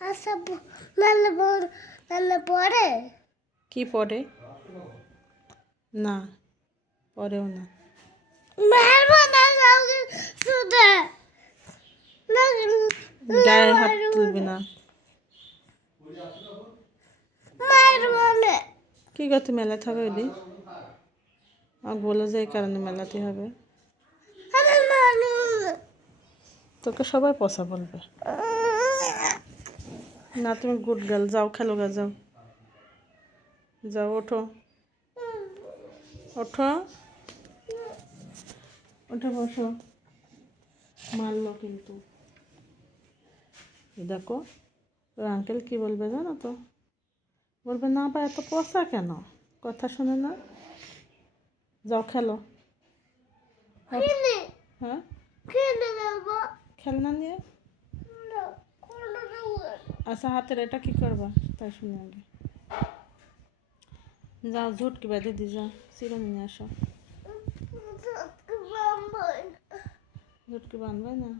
আচ্ছা নালে পড়ে কি পড়ে? না, পড়েও না। গায়ে হাত তুলবি না। কি করতে মেলাতে হবে ওইদি? আমাকে বলে যে এই কারণে মেলাতে হবে। তোকে সবাই পচা বলবে। না, তুমি গুড গার্ল, যাও খেলো গা, যাও যাও, ওঠো ওঠো ওঠো, বসো। মারলো কিন্তু। দেখো তোর আঙ্কেল কি বলবে জানো তো? বলবে না বা এত পচা কেন, কথা শোনে না। যাও খেলো। হ্যাঁ, খেলনা নিয়ে। আচ্ছা, হাতের এটা কি করবা তাই শুনে আগে। যাও ঝুটকি বেঁধে দি, যাও চিরুনি নিয়ে আসো। ঝুটকি বাঁধবে না।